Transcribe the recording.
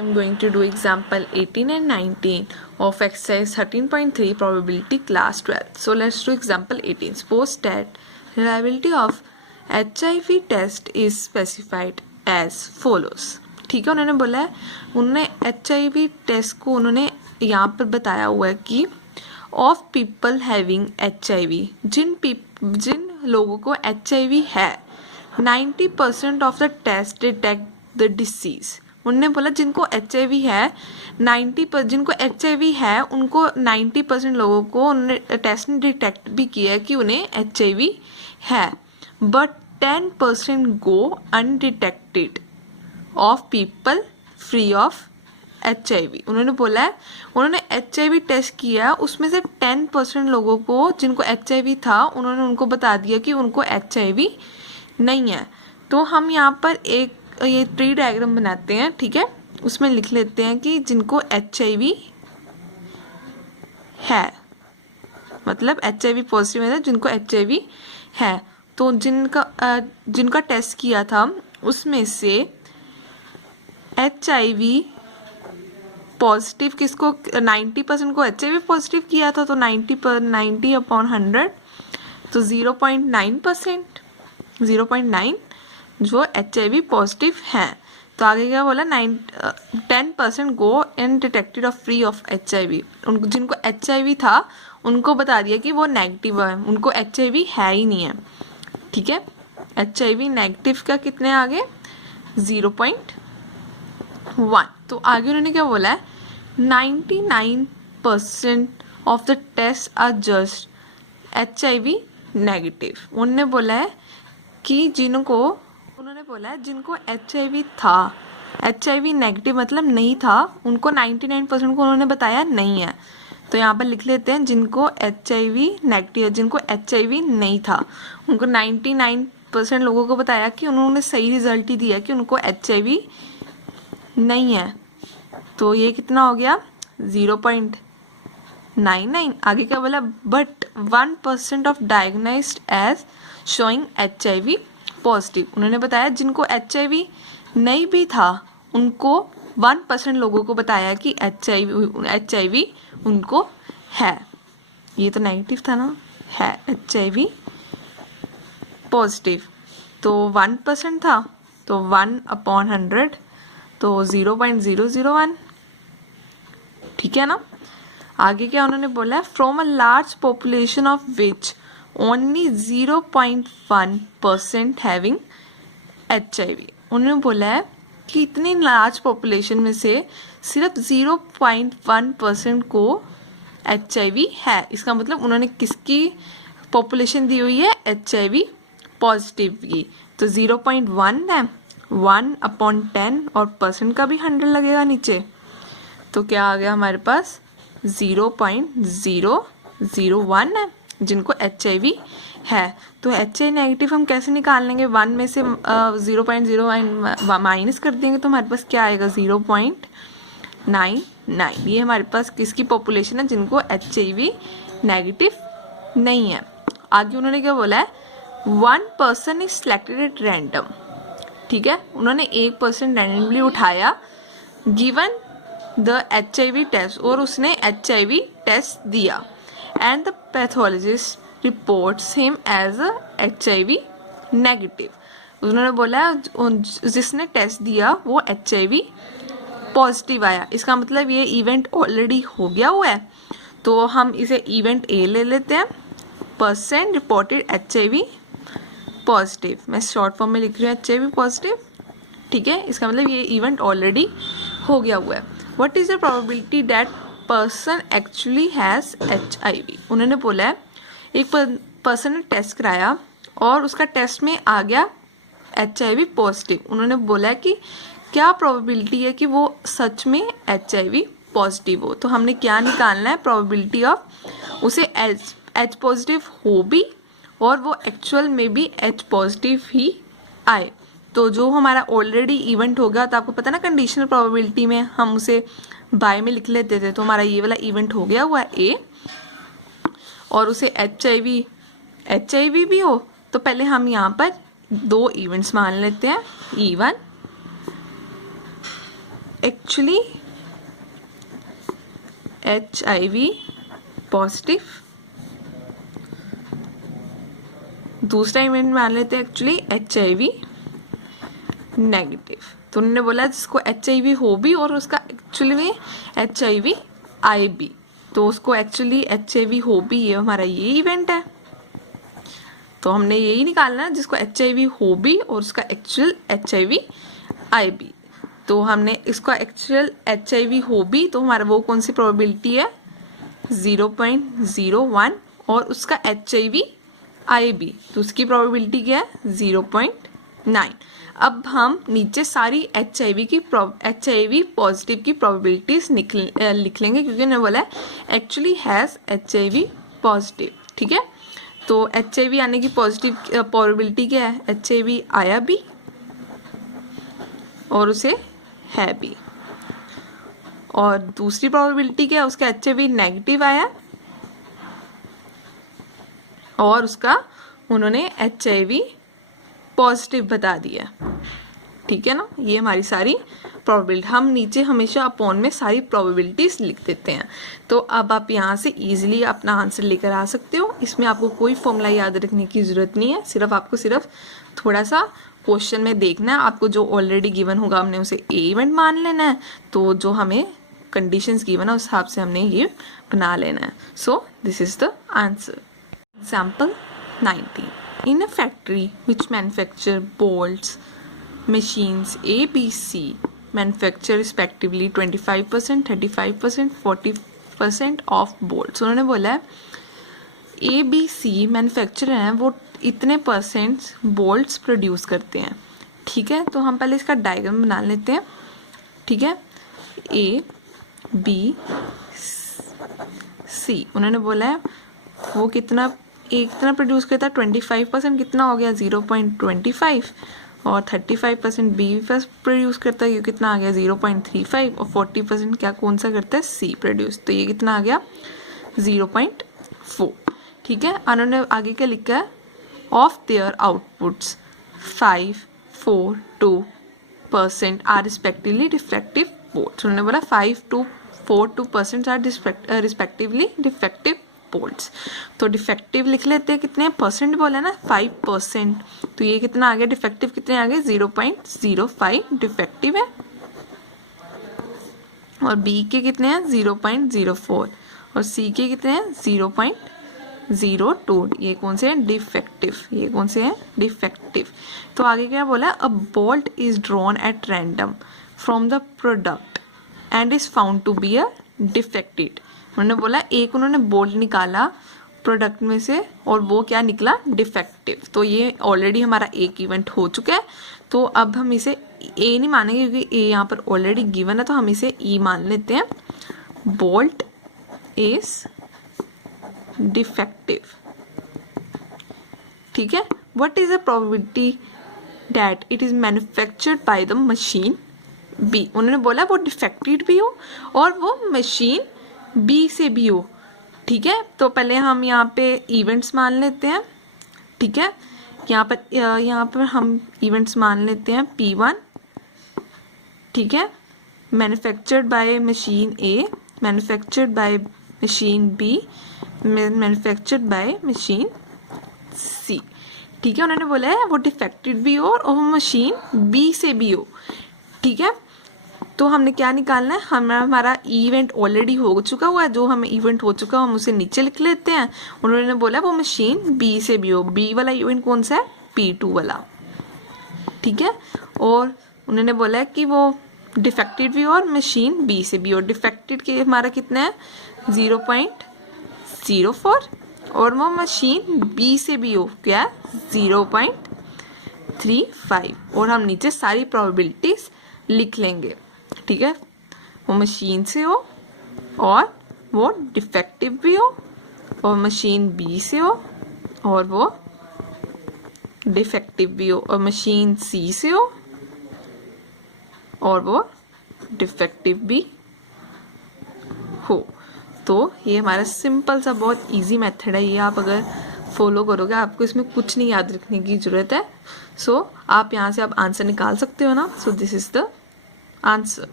I'm going to do example 18 and 19 of exercise 13.3 probability class 12. So let's do example 18. Suppose that reliability of HIV test is specified as follows. ठीक है, उन्होंने बोला है, उन्होंने HIV test को उन्होंने यहाँ पर बताया हुआ है कि ऑफ पीपल हैविंग HIV, जिन लोगों को HIV है 90% of the test detect the disease. उन्होंने बोला जिनको HIV है 90%, जिनको HIV है उनको 90% लोगों को उन्होंने टेस्ट ने डिटेक्ट भी किया है कि उन्हें HIV है, but 10% go undetected of people free of HIV. उन्होंने बोला है उन्होंने HIV टेस्ट किया, उसमें से 10% लोगों को जिनको HIV था उन्होंने उनको बता दिया कि उनको HIV नहीं है. तो हम यहाँ पर एक ये ट्री डायग्राम बनाते हैं, ठीक है, उसमें लिख लेते हैं कि जिनको HIV है, मतलब HIV पॉजिटिव है, जिनको HIV है. तो जिनका टेस्ट किया था उसमें से HIV पॉजिटिव किसको 90% को HIV पॉजिटिव किया था, तो 90/100 तो 0.9% 0.9 जो HIV पॉजिटिव हैं. तो आगे क्या बोला 10% go and detected of free of HIV. उनको जिनको HIV था उनको बता दिया कि वो नेगेटिव है, उनको HIV है ही नहीं है. ठीक है, HIV नेगेटिव का कितने आगे 0.1. तो आगे उन्होंने क्या बोला है 99% of the test are just HIV negative. उन्होंने बोला है कि जिनको HIV था, HIV नेगेटिव मतलब नहीं था, उनको 99% को उन्होंने बताया नहीं है. तो यहाँ पर लिख लेते हैं जिनको HIV नेगेटिव है, जिनको HIV नहीं था उनको 99% लोगों को बताया कि उन्होंने सही रिजल्ट ही दिया कि उनको HIV नहीं है. तो ये कितना हो गया 0.99. आगे क्या बोला but 1% of diagnosed as showing HIV positive. उन्होंने बताया जिनको HIV नहीं भी था उनको 1% लोगों को बताया कि HIV उनको है. ये तो नेगेटिव था ना, है HIV पॉजिटिव, तो 1% था तो 1/100 तो 0.001. ठीक है ना. आगे क्या उन्होंने बोला है from a large population of which only 0.1% having HIV. उन्होंने बोला है कि इतनी लार्ज पॉपुलेशन में से सिर्फ 0.1% को HIV है. इसका मतलब उन्होंने किसकी पॉपुलेशन दी हुई है HIV पॉजिटिव की. तो 0.1 है, 1/10 और परसेंट का भी 100 लगेगा नीचे, तो क्या आ गया हमारे पास 0.001 है जिनको HIV है. तो HIV नेगेटिव हम कैसे निकाल लेंगे, 1 में से 0.0 माइनस कर देंगे तो हमारे पास क्या आएगा 0.99. ये हमारे पास किसकी पॉपुलेशन है जिनको HIV नेगेटिव नहीं है. आगे उन्होंने क्या बोला है 1 person is selected at random. ठीक है, उन्होंने 1% रैंडमली उठाया गिवन द HIV टेस्ट, और उसने HIV टेस्ट दिया and the pathologist reports him as a HIV negative. उन्होंने बोला जिसने टेस्ट दिया वो HIV पॉजिटिव आया. इसका मतलब ये इवेंट ऑलरेडी हो गया हुआ है, तो हम इसे इवेंट A ले लेते हैं. पर्सन रिपोर्टेड HIV पॉजिटिव, मैं शॉर्ट फॉर्म में लिख रही हूँ HIV पॉजिटिव. ठीक है, इसका मतलब ये इवेंट ऑलरेडी हो गया हुआ है. What is the probability that person actually has HIV. उन्होंने बोला है एक पर्सन ने टेस्ट कराया और उसका टेस्ट में आ गया HIV पॉजिटिव. उन्होंने बोला है कि क्या प्रोबेबिलिटी है कि वो सच में HIV पॉजिटिव हो. तो हमने क्या निकालना है प्रोबेबिलिटी ऑफ उसे H पॉजिटिव हो भी और वो एक्चुअल में भी H पॉजिटिव ही आए. तो जो हमारा ऑलरेडी इवेंट होगा, तो आपको पता ना कंडीशनल प्रोबेबिलिटी में हम उसे बाय में लिख लेते थे, तो हमारा ये वाला इवेंट हो गया हुआ है A, और उसे HIV भी हो. तो पहले हम यहाँ पर 2 इवेंट्स मान लेते हैं E1 एक्चुअली HIV पॉजिटिव, दूसरा इवेंट मान लेते हैं एक्चुअली HIV नेगेटिव। तो उन्होंने बोला जिसको HIV हो भी और उसका एक्चुअली में HIV IB, तो उसको एक्चुअली HIV हो भी, ये हमारा ये इवेंट है। तो हमने यही निकालना है जिसको HIV हो भी और उसका एक्चुअल HIV IB। तो हमने इसका एक्चुअल HIV हो भी, तो हमारा वो कौन सी प्रोबेबिलिटी है 0.01, और उसका HIV IB तो उसकी प्रोबेबिलिटी क्या है 0.9। अब हम नीचे सारी HIV पॉजिटिव की प्रोबेबिलिटीज लिख लेंगे, क्योंकि उन्होंने बोला है एक्चुअली हैज़ HIV पॉजिटिव। ठीक है, तो HIV आने की पॉजिटिव प्रोबेबिलिटी क्या है, HIV आया भी और उसे है भी। और दूसरी प्रोबेबिलिटी क्या है, उसका HIV नेगेटिव आया और उसका उन्होंने HIV पॉजिटिव बता दिया। ठीक है ना, ये हमारी सारी प्रोबेबिलिटी, हम नीचे हमेशा अपॉन में सारी प्रोबेबिलिटीज लिख देते हैं। तो अब आप यहाँ से इजीली अपना आंसर लेकर आ सकते हो। इसमें आपको कोई फॉर्मूला याद रखने की ज़रूरत नहीं है, सिर्फ थोड़ा सा क्वेश्चन में देखना है। आपको जो ऑलरेडी गिवन होगा हमने उसे ए इवेंट मान लेना है, तो जो हमें कंडीशंस गिवन है उस हिसाब से हमने ये बना लेना है। So this is the answer. Example 19, in a factory which manufacture bolts, machines A, B, C manufacture respectively 25%, 35%, 40% of bolts। उन्होंने बोला है A, B, C मैन्युफैक्चरर हैं, वो इतने परसेंट बोल्ट्स प्रोड्यूस करते हैं। ठीक है, तो हम पहले इसका डायग्राम बना लेते हैं। ठीक है, A, B, C उन्होंने बोला है वो कितना प्रोड्यूस करता है 25%, कितना हो गया 0.25, और 35% बी प्रोड्यूस करता है, ये कितना आ गया 0.35, और 40% क्या कौन सा करता है सी प्रोड्यूस, तो ये कितना आ गया 0.4। ठीक है, उन्होंने आगे क्या लिखा है, of their outputs 5, 4, 2% are respectively defective bolts. उन्होंने बोला 5 to 4 2% are respectively defective bolts. तो डिफेक्टिव लिख लेते हैं, कितने परसेंट बोला ना 5%, तो ये कितना आ गया डिफेक्टिव, कितने आ गए 0.05 डिफेक्टिव है, और बी के कितने हैं 0.04, और सी के कितने हैं 0.02। ये कौन से हैं डिफेक्टिव, ये कौन से हैं डिफेक्टिव। तो आगे क्या बोला, a bolt is drawn at random from the product and is found to be a defected. उन्होंने बोला एक उन्होंने बोल्ट निकाला प्रोडक्ट में से और वो क्या निकला डिफेक्टिव। तो ये ऑलरेडी हमारा एक इवेंट हो चुका है, तो अब हम इसे ए नहीं मानेंगे क्योंकि ए यहाँ पर ऑलरेडी गिवन है, तो हम इसे ई मान लेते हैं। Bolt is defective. ठीक है, what is the probability that it is manufactured by the machine B. उन्होंने बोला वो डिफेक्टेड भी हो और वो मशीन बी से भी हो। ठीक है, तो पहले हम यहाँ पे इवेंट्स मान लेते हैं। ठीक है, यहाँ पर हम इवेंट्स मान लेते हैं P1। ठीक है, manufactured by machine A, manufactured by machine B, manufactured by machine C. ठीक है, उन्होंने बोला है वो डिफेक्टेड भी हो और वो मशीन बी से भी हो। ठीक है, तो हमने क्या निकालना है, हमारा इवेंट ऑलरेडी हो चुका हुआ है, जो हमें इवेंट हो चुका है हम उसे नीचे लिख लेते हैं। उन्होंने बोला वो मशीन बी से भी हो, बी वाला इवेंट कौन सा है P2 वाला। ठीक है, और उन्होंने बोला है कि वो डिफेक्टेड भी हो और मशीन बी से भी हो। डिफेक्टेड के हमारा कितना है 0.04, और वो मशीन बी से भी हो क्या 0.35, और हम नीचे सारी प्रोबेबिलिटीज लिख लेंगे। ठीक है, वो मशीन से हो और वो डिफेक्टिव भी हो और मशीन बी से हो और वो डिफेक्टिव भी हो, और मशीन सी से हो और वो डिफेक्टिव भी हो। तो ये हमारा सिंपल सा बहुत इजी मेथड है, ये आप अगर फॉलो करोगे आपको इसमें कुछ नहीं याद रखने की ज़रूरत है। सो आप यहाँ से आप आंसर निकाल सकते हो ना। So this is the answer.